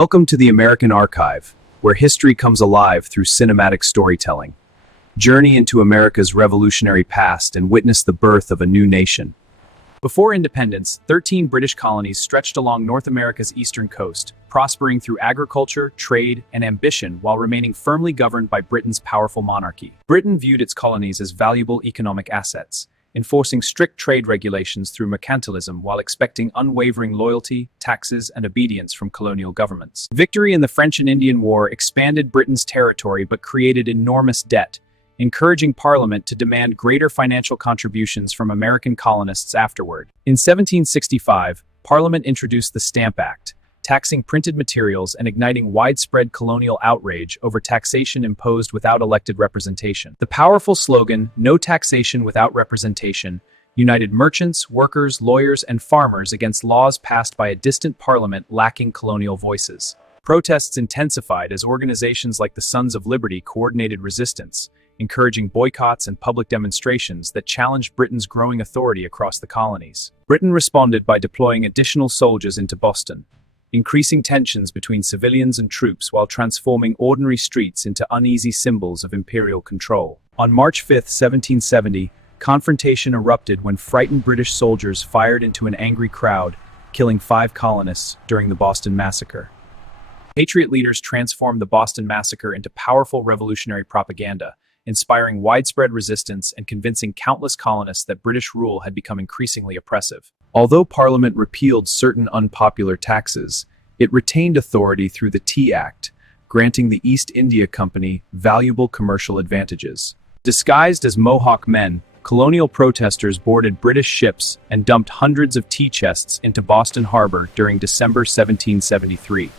Welcome to the American Archive, where history comes alive through cinematic storytelling. Journey into America's revolutionary past and witness the birth of a new nation. Before independence, 13 British colonies stretched along North America's eastern coast, prospering through agriculture, trade, and ambition while remaining firmly governed by Britain's powerful monarchy. Britain viewed its colonies as valuable economic assets, enforcing strict trade regulations through mercantilism while expecting unwavering loyalty, taxes, and obedience from colonial governments. Victory in the French and Indian War expanded Britain's territory but created enormous debt, encouraging Parliament to demand greater financial contributions from American colonists afterward. In 1765, Parliament introduced the Stamp Act, taxing printed materials and igniting widespread colonial outrage over taxation imposed without elected representation. The powerful slogan, "No taxation without representation," united merchants, workers, lawyers, and farmers against laws passed by a distant parliament lacking colonial voices. Protests intensified as organizations like the Sons of Liberty coordinated resistance, encouraging boycotts and public demonstrations that challenged Britain's growing authority across the colonies. Britain responded by deploying additional soldiers into Boston, increasing tensions between civilians and troops while transforming ordinary streets into uneasy symbols of imperial control. On March 5, 1770, confrontation erupted when frightened British soldiers fired into an angry crowd, killing 5 colonists during the Boston Massacre. Patriot leaders transformed the Boston Massacre into powerful revolutionary propaganda, inspiring widespread resistance and convincing countless colonists that British rule had become increasingly oppressive. Although Parliament repealed certain unpopular taxes, it retained authority through the Tea Act, granting the East India Company valuable commercial advantages. Disguised as Mohawk men, colonial protesters boarded British ships and dumped hundreds of tea chests into Boston Harbor during December 1773.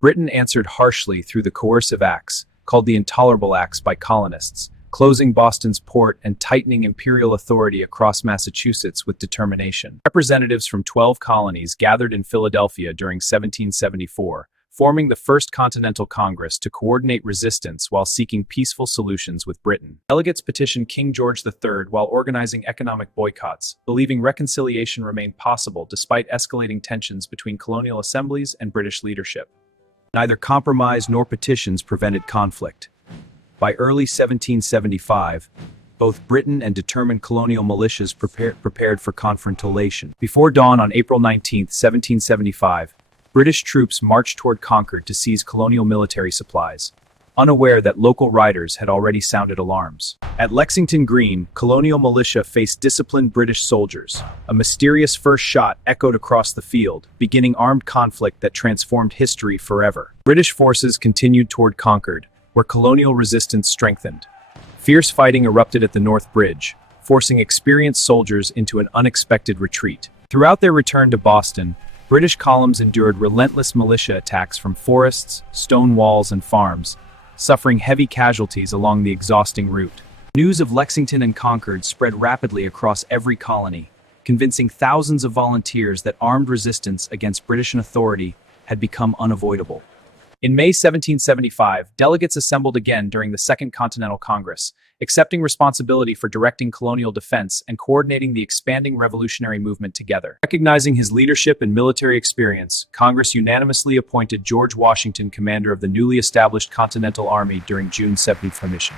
Britain answered harshly through the coercive acts, called the Intolerable Acts by colonists, closing Boston's port and tightening imperial authority across Massachusetts with determination. Representatives from 12 colonies gathered in Philadelphia during 1774, forming the First Continental Congress to coordinate resistance while seeking peaceful solutions with Britain. Delegates petitioned King George III while organizing economic boycotts, believing reconciliation remained possible despite escalating tensions between colonial assemblies and British leadership. Neither compromise nor petitions prevented conflict. By early 1775, both Britain and determined colonial militias prepared for confrontation. Before dawn on April 19, 1775, British troops marched toward Concord to seize colonial military supplies, unaware that local riders had already sounded alarms. At Lexington Green, colonial militia faced disciplined British soldiers. A mysterious first shot echoed across the field, beginning armed conflict that transformed history forever. British forces continued toward Concord, where colonial resistance strengthened. Fierce fighting erupted at the North Bridge, forcing experienced soldiers into an unexpected retreat. Throughout their return to Boston, British columns endured relentless militia attacks from forests, stone walls, and farms, suffering heavy casualties along the exhausting route. News of Lexington and Concord spread rapidly across every colony, convincing thousands of volunteers that armed resistance against British authority had become unavoidable. In May 1775, delegates assembled again during the Second Continental Congress, accepting responsibility for directing colonial defense and coordinating the expanding revolutionary movement together. Recognizing his leadership and military experience, Congress unanimously appointed George Washington commander of the newly established Continental Army during June 7th mission.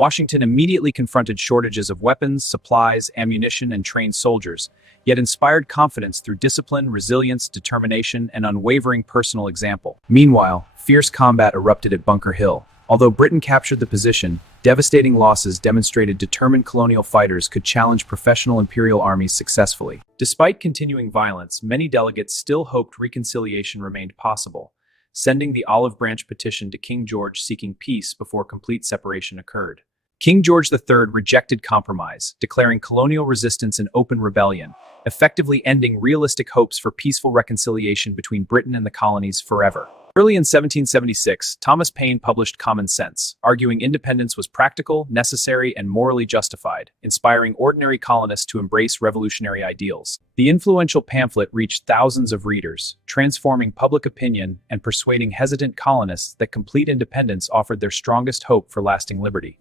Washington immediately confronted shortages of weapons, supplies, ammunition, and trained soldiers, yet inspired confidence through discipline, resilience, determination, and unwavering personal example. Meanwhile, fierce combat erupted at Bunker Hill. Although Britain captured the position, devastating losses demonstrated determined colonial fighters could challenge professional imperial armies successfully. Despite continuing violence, many delegates still hoped reconciliation remained possible, sending the olive branch petition to King George seeking peace before complete separation occurred. King George III rejected compromise, declaring colonial resistance an open rebellion, effectively ending realistic hopes for peaceful reconciliation between Britain and the colonies forever. Early in 1776, Thomas Paine published Common Sense, arguing independence was practical, necessary, and morally justified, inspiring ordinary colonists to embrace revolutionary ideals. The influential pamphlet reached thousands of readers, transforming public opinion and persuading hesitant colonists that complete independence offered their strongest hope for lasting liberty.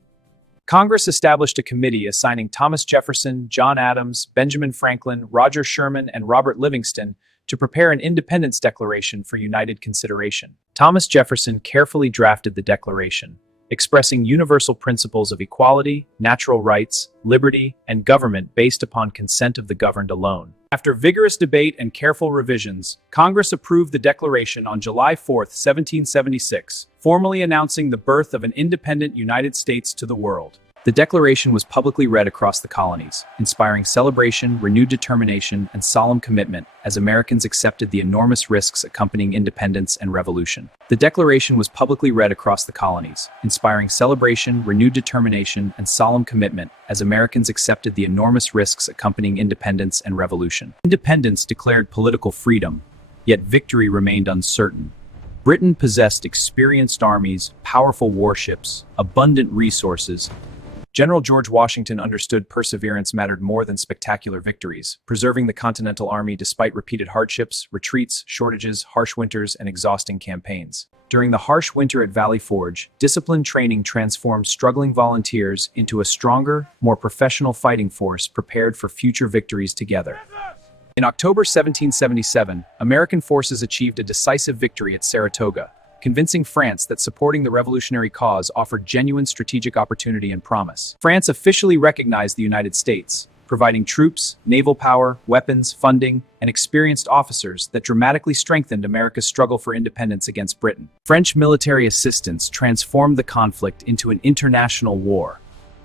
Congress established a committee assigning Thomas Jefferson, John Adams, Benjamin Franklin, Roger Sherman, and Robert Livingston to prepare an independence declaration for united consideration. Thomas Jefferson carefully drafted the declaration, expressing universal principles of equality, natural rights, liberty, and government based upon consent of the governed alone. After vigorous debate and careful revisions, Congress approved the Declaration on July 4, 1776, formally announcing the birth of an independent United States to the world. The Declaration was publicly read across the colonies, inspiring celebration, renewed determination, and solemn commitment as Americans accepted the enormous risks accompanying independence and revolution. The Declaration was publicly read across the colonies, inspiring celebration, renewed determination, and solemn commitment as Americans accepted the enormous risks accompanying independence and revolution. Independence declared political freedom, yet victory remained uncertain. Britain possessed experienced armies, powerful warships, abundant resources. General George Washington understood perseverance mattered more than spectacular victories, preserving the Continental Army despite repeated hardships, retreats, shortages, harsh winters, and exhausting campaigns. During the harsh winter at Valley Forge, disciplined training transformed struggling volunteers into a stronger, more professional fighting force prepared for future victories together. In October 1777, American forces achieved a decisive victory at Saratoga, convincing France that supporting the revolutionary cause offered genuine strategic opportunity and promise. France officially recognized the United States, providing troops, naval power, weapons, funding, and experienced officers that dramatically strengthened America's struggle for independence against Britain. French military assistance transformed the conflict into an international war,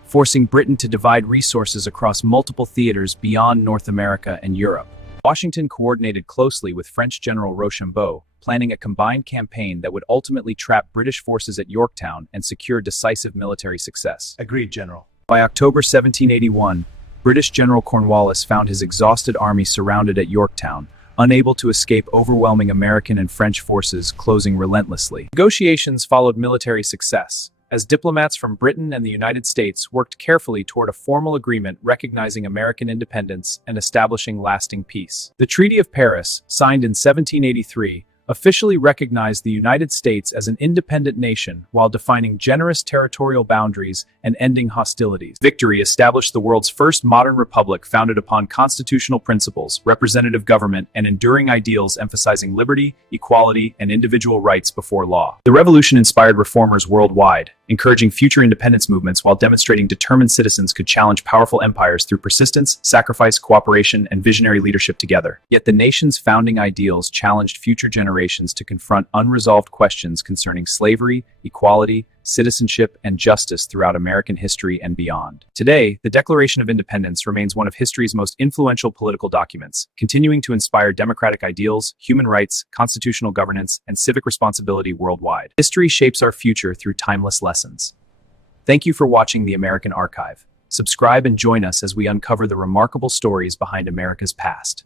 forcing Britain to divide resources across multiple theaters beyond North America and Europe. Washington coordinated closely with French General Rochambeau, planning a combined campaign that would ultimately trap British forces at Yorktown and secure decisive military success. Agreed, General. By October 1781, British General Cornwallis found his exhausted army surrounded at Yorktown, unable to escape overwhelming American and French forces closing relentlessly. Negotiations followed military success, as diplomats from Britain and the United States worked carefully toward a formal agreement recognizing American independence and establishing lasting peace. The Treaty of Paris, signed in 1783, officially recognized the United States as an independent nation while defining generous territorial boundaries and ending hostilities. Victory established the world's first modern republic founded upon constitutional principles, representative government, and enduring ideals emphasizing liberty, equality, and individual rights before law. The revolution inspired reformers worldwide, encouraging future independence movements while demonstrating determined citizens could challenge powerful empires through persistence, sacrifice, cooperation, and visionary leadership together. Yet the nation's founding ideals challenged future generations to confront unresolved questions concerning slavery, equality, citizenship, and justice throughout American history and beyond. Today, the Declaration of Independence remains one of history's most influential political documents, continuing to inspire democratic ideals, human rights, constitutional governance, and civic responsibility worldwide. History shapes our future through timeless lessons. Thank you for watching the American Archive. Subscribe and join us as we uncover the remarkable stories behind America's past.